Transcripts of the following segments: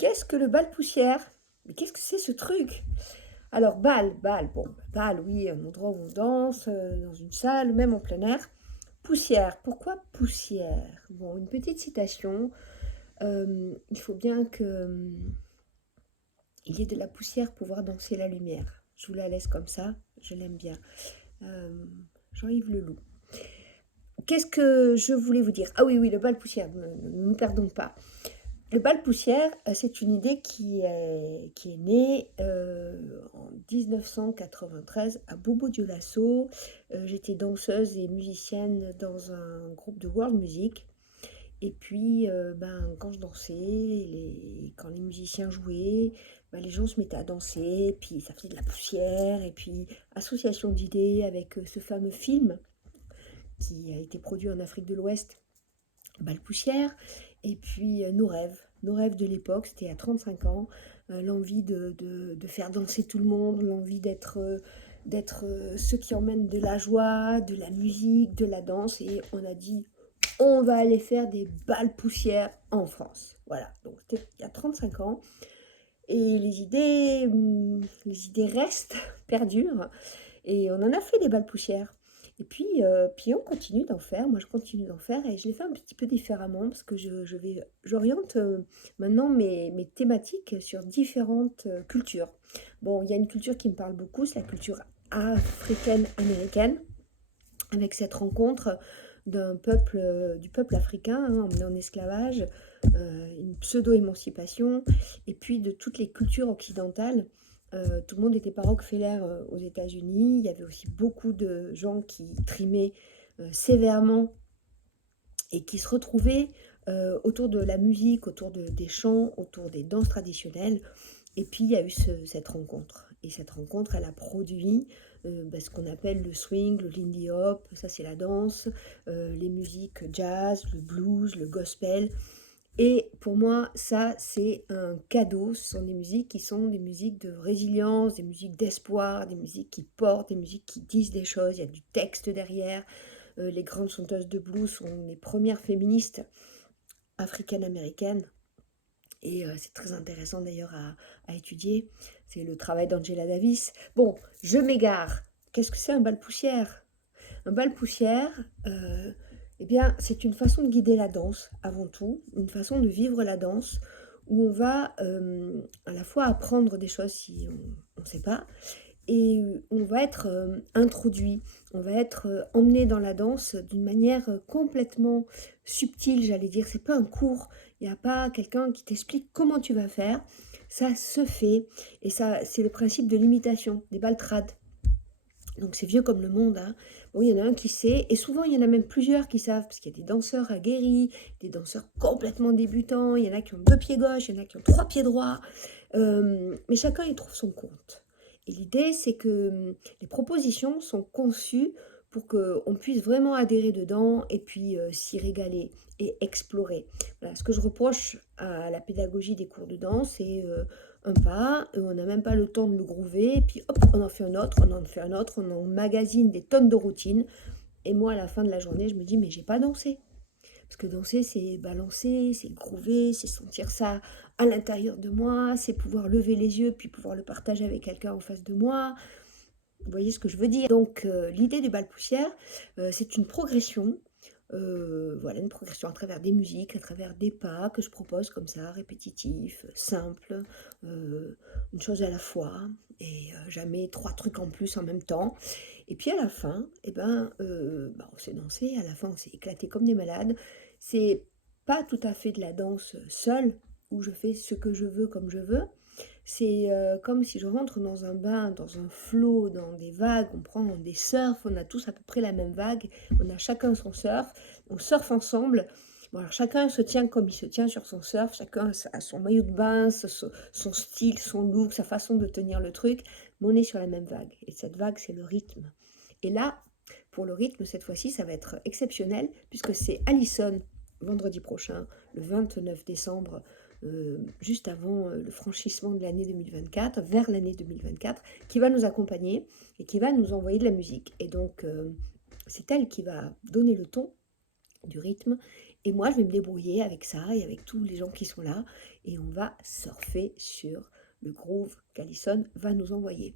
Qu'est-ce que le bal poussière? Mais qu'est-ce que c'est ce truc? Alors bal, bon, bal, oui, un endroit où on danse, dans une salle, même en plein air. Poussière, pourquoi poussière? Bon, une petite citation, il faut bien que, il y ait de la poussière pour voir danser la lumière. Je vous la laisse comme ça, je l'aime bien. Jean-Yves Leloup. Qu'est-ce que je voulais vous dire? Ah oui, oui, le bal poussière, ne nous perdons pas. Le bal poussière, c'est une idée qui est née en 1993 à Bobo-Dioulasso. J'étais danseuse et musicienne dans un groupe de world music. Et puis, quand je dansais, quand les musiciens jouaient, les gens se mettaient à danser, puis ça faisait de la poussière, et puis association d'idées avec ce fameux film qui a été produit en Afrique de l'Ouest, Bal poussière, et puis nos rêves de l'époque, c'était à 35 ans, l'envie de faire danser tout le monde, l'envie d'être ceux qui emmènent de la joie, de la musique, de la danse, et on a dit, on va aller faire des bals poussières en France. Voilà, donc c'était il y a 35 ans, et les idées restent, perdurent, et on en a fait des bals poussières. Et puis on continue d'en faire. Moi, je continue d'en faire et je les fais un petit peu différemment parce que j'oriente maintenant mes thématiques sur différentes cultures. Bon, il y a une culture qui me parle beaucoup, c'est la culture africaine-américaine, avec cette rencontre du peuple africain, hein, emmené en esclavage, une pseudo-émancipation, et puis de toutes les cultures occidentales. Tout le monde n'était pas Rockefeller aux États-Unis. Il y avait aussi beaucoup de gens qui trimaient sévèrement et qui se retrouvaient autour de la musique, des chants, autour des danses traditionnelles. Et puis il y a eu cette rencontre. Et cette rencontre, elle a produit ce qu'on appelle le swing, le lindy hop, ça c'est la danse, les musiques jazz, le blues, le gospel. Et pour moi, ça, c'est un cadeau. Ce sont des musiques qui sont des musiques de résilience, des musiques d'espoir, des musiques qui portent, des musiques qui disent des choses. Il y a du texte derrière. Les grandes chanteuses de blues sont les premières féministes africaines-américaines. Et c'est très intéressant d'ailleurs à étudier. C'est le travail d'Angela Davis. Bon, je m'égare. Qu'est-ce que c'est un bal poussière? Un bal poussière, eh bien, c'est une façon de guider la danse, avant tout, une façon de vivre la danse, où on va à la fois apprendre des choses si on ne sait pas, et on va être introduit, on va être emmené dans la danse d'une manière complètement subtile, j'allais dire. C'est pas un cours, il n'y a pas quelqu'un qui t'explique comment tu vas faire. Ça se fait, et ça, c'est le principe de l'imitation, des baltrades. Donc c'est vieux comme le monde, hein. Bon, il y en a un qui sait, et souvent il y en a même plusieurs qui savent, parce qu'il y a des danseurs aguerris, des danseurs complètement débutants, il y en a qui ont 2 pieds gauche, il y en a qui ont 3 pieds droits, mais chacun y trouve son compte. Et l'idée, c'est que les propositions sont conçues pour qu'on puisse vraiment adhérer dedans et puis s'y régaler et explorer. Voilà, ce que je reproche à la pédagogie des cours de danse, c'est un pas, on n'a même pas le temps de le groover, et puis hop, on en fait un autre, on en fait un autre, on emmagasine des tonnes de routines. Et moi, à la fin de la journée, je me dis, mais j'ai pas dansé. Parce que danser, c'est balancer, c'est groover, c'est sentir ça à l'intérieur de moi, c'est pouvoir lever les yeux, puis pouvoir le partager avec quelqu'un en face de moi. Vous voyez ce que je veux dire? Donc, l'idée du bal poussière, c'est une progression. Voilà, une progression à travers des musiques, à travers des pas que je propose comme ça, répétitifs, simples, une chose à la fois, et jamais 3 trucs en plus en même temps. Et puis à la fin, on s'est dansé, à la fin on s'est éclaté comme des malades. C'est pas tout à fait de la danse seule, où je fais ce que je veux comme je veux. C'est comme si je rentre dans un bain, dans un flot, dans des vagues, on prend des surfs, on a tous à peu près la même vague, on a chacun son surf, on surfe ensemble. Bon, alors chacun se tient comme il se tient sur son surf, chacun a son maillot de bain, son style, son look, sa façon de tenir le truc, mais on est sur la même vague. Et cette vague, c'est le rythme. Et là, pour le rythme, cette fois-ci, ça va être exceptionnel, puisque c'est Allison, vendredi prochain, le 29 décembre, juste avant le franchissement de l'année 2024, vers l'année 2024, qui va nous accompagner et qui va nous envoyer de la musique. Et donc, c'est elle qui va donner le ton du rythme Et moi, je vais me débrouiller avec ça et avec tous les gens qui sont là et on va surfer sur le groove qu'Alison va nous envoyer.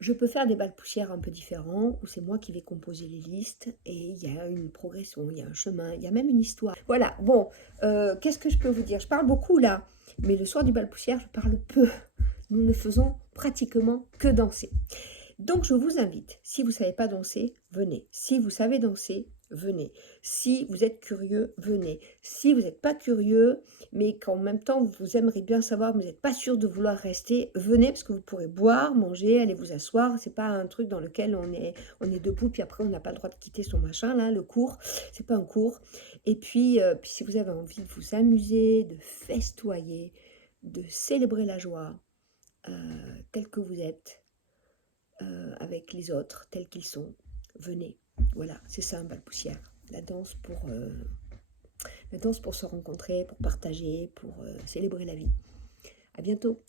Je peux faire des balles poussières un peu différents où c'est moi qui vais composer les listes et il y a une progression, il y a un chemin, il y a même une histoire. Voilà, bon, qu'est-ce que je peux vous dire? Je parle beaucoup là, mais le soir du bal poussière, je parle peu. Nous ne faisons pratiquement que danser. Donc je vous invite, si vous ne savez pas danser, venez. Si vous savez danser, venez. Si vous êtes curieux, venez. Si vous n'êtes pas curieux, mais qu'en même temps vous aimeriez bien savoir, mais vous n'êtes pas sûr de vouloir rester, venez parce que vous pourrez boire, manger, aller vous asseoir. C'est pas un truc dans lequel on est debout, puis après on n'a pas le droit de quitter son machin, là, le cours. C'est pas un cours. Et puis si vous avez envie de vous amuser, de festoyer, de célébrer la joie, telle que vous êtes, avec les autres tels qu'ils sont. Venez. Voilà, c'est ça un bal poussière. La danse pour se rencontrer, pour partager, pour célébrer la vie. À bientôt.